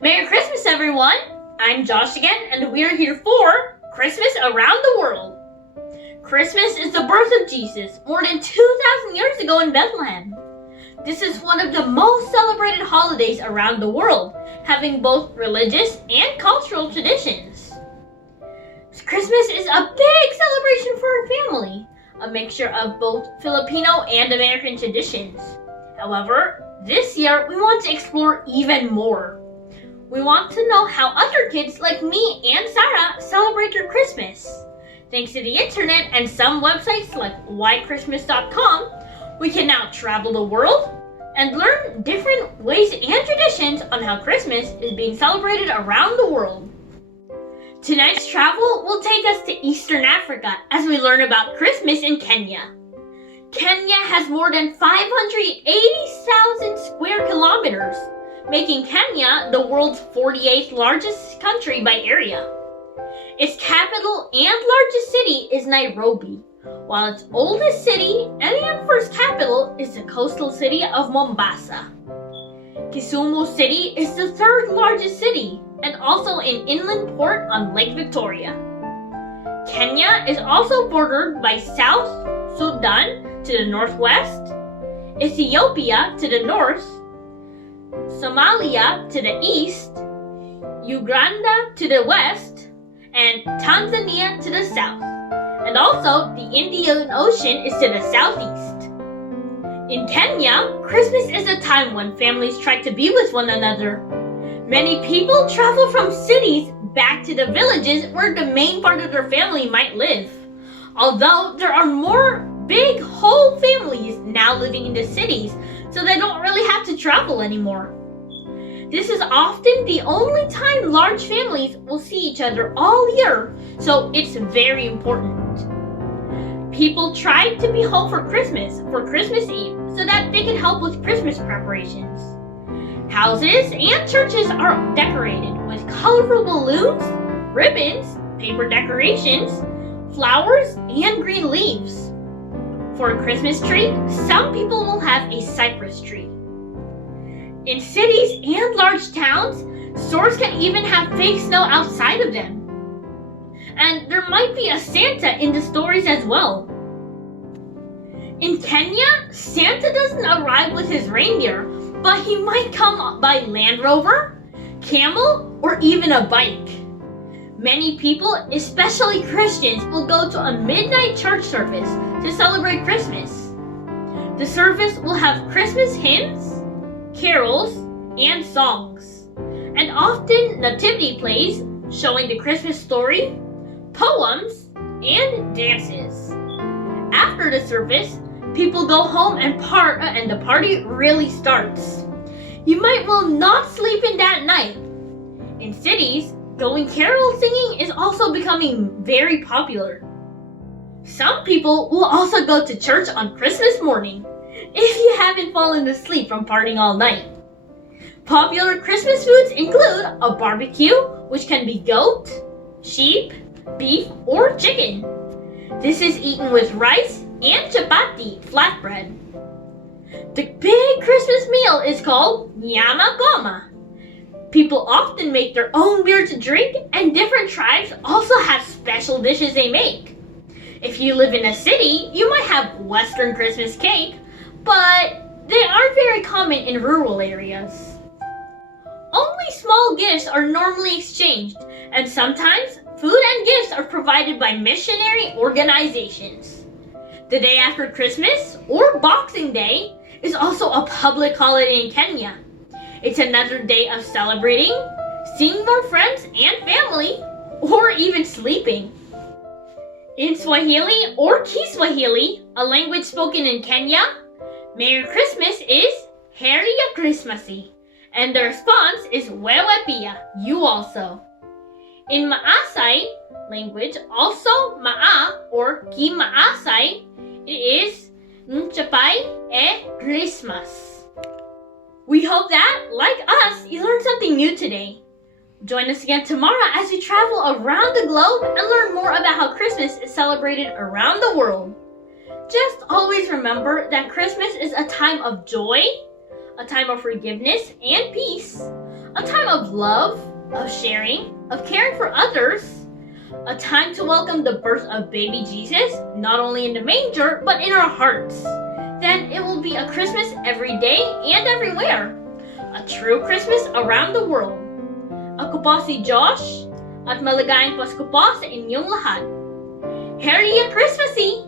Merry Christmas, everyone! I'm Josh again, and we are here for Christmas Around the World. Christmas is the birth of Jesus more than 2,000 years ago in Bethlehem. This is one of the most celebrated holidays around the world, having both religious and cultural traditions. Christmas is a big celebration for our family, a mixture of both Filipino and American traditions. However, this year we want to explore even more. We want to know how other kids like me and Sarah celebrate their Christmas. Thanks to the internet and some websites like whychristmas.com, we can now travel the world and learn different ways and traditions on how Christmas is being celebrated around the world. Tonight's travel will take us to Eastern Africa as we learn about Christmas in Kenya. Kenya has more than 580,000 square kilometers, making Kenya the world's 48th largest country by area. Its capital and largest city is Nairobi, while its oldest city and first capital is the coastal city of Mombasa. Kisumu City is the third largest city and also an inland port on Lake Victoria. Kenya is also bordered by South Sudan to the northwest, Ethiopia to the north, Somalia to the east, Uganda to the west, and Tanzania to the south. And also, the Indian Ocean is to the southeast. In Kenya, Christmas is a time when families try to be with one another. Many people travel from cities back to the villages where the main part of their family might live. Although there are more big whole families now living in the cities, so they don't really have to travel anymore. This is often the only time large families will see each other all year, so it's very important. People try to be home for Christmas Eve so that they can help with Christmas preparations. Houses and churches are decorated with colorful balloons, ribbons, paper decorations, flowers, and green leaves. For a Christmas tree, some people will have a cypress tree. In cities and large towns, stores can even have fake snow outside of them. And there might be a Santa in the stories as well. In Kenya, Santa doesn't arrive with his reindeer, but he might come by Land Rover, camel, or even a bike. Many people, especially Christians, will go to a midnight church service to celebrate Christmas. The service will have Christmas hymns, carols, and songs, and often nativity plays showing the Christmas story, poems, and dances. After the service, people go home and the party really starts. You might well not sleep in that night. In cities, going carol singing is also becoming very popular. Some people will also go to church on Christmas morning if you haven't fallen asleep from partying all night. Popular Christmas foods include a barbecue, which can be goat, sheep, beef, or chicken. This is eaten with rice and chapati, flatbread. The big Christmas meal is called nyama goma. People often make their own beer to drink, and different tribes also have special dishes they make. If you live in a city, you might have Western Christmas cake, but they aren't very common in rural areas. Only small gifts are normally exchanged, and sometimes food and gifts are provided by missionary organizations. The day after Christmas, or Boxing Day, is also a public holiday in Kenya. It's another day of celebrating, seeing more friends and family, or even sleeping. In Swahili or Kiswahili, a language spoken in Kenya, Merry Christmas is Heri ya Krismasi, and the response is Wewe pia, you also. In Maasai language, also Maa or Ki Maasai, it is Nchapai e Christmas. We hope that, like us, you learned something new today. Join us again tomorrow as we travel around the globe and learn more about how Christmas is celebrated around the world. Just always remember that Christmas is a time of joy, a time of forgiveness and peace, A time of love, of sharing, of caring for others. A time to welcome the birth of baby Jesus, not only in the manger, but in our hearts. Then it will be a Christmas every day and everywhere. A true Christmas around the world. Ako po si Josh, at maligayang Pasko po sa inyong lahat. Merry Christmassy!